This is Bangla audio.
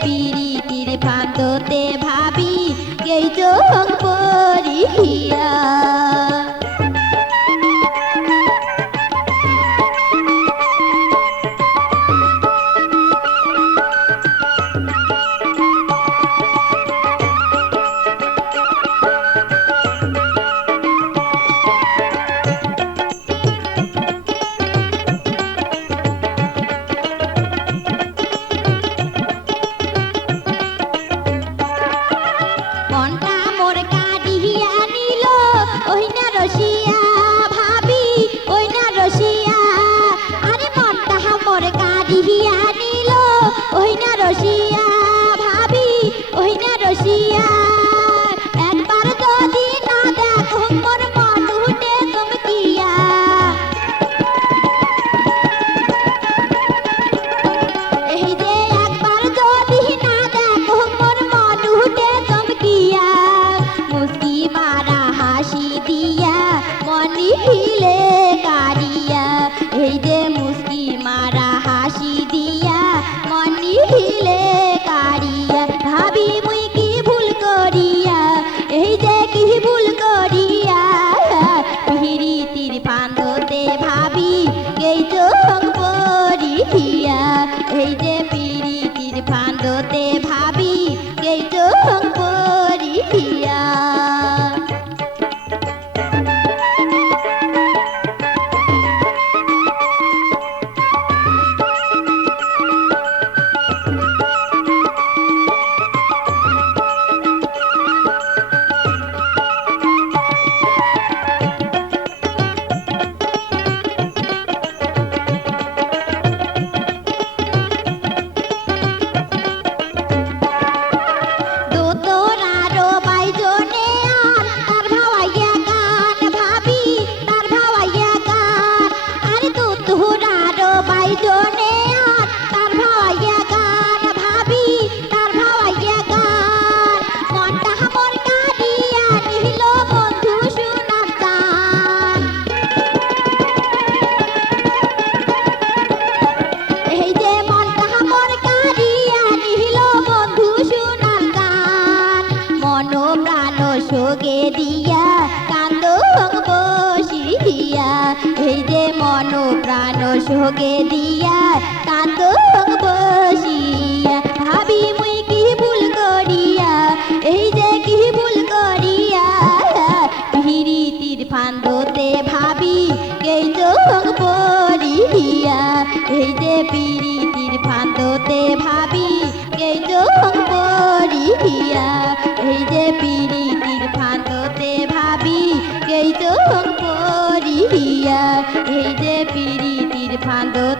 পিরিতির ফান্দতে ভাবি এই চোখ পরিয়া সোগে দিয়া কান্দ বসিয়া ভাবি মুই কি ভুল করিয়া এই যে কি ভুল করিয়া পিরিতির ফান্দতে ভাবি এই চোখ পরিয়া এই যে পিরিতির ফান্দতে ভাবি এই চোখ পরিয়া এই যে পিরিতির ফান্দতে ভাবি এই চোখ পরিয়া এই যে পিরিতির ফান্দতে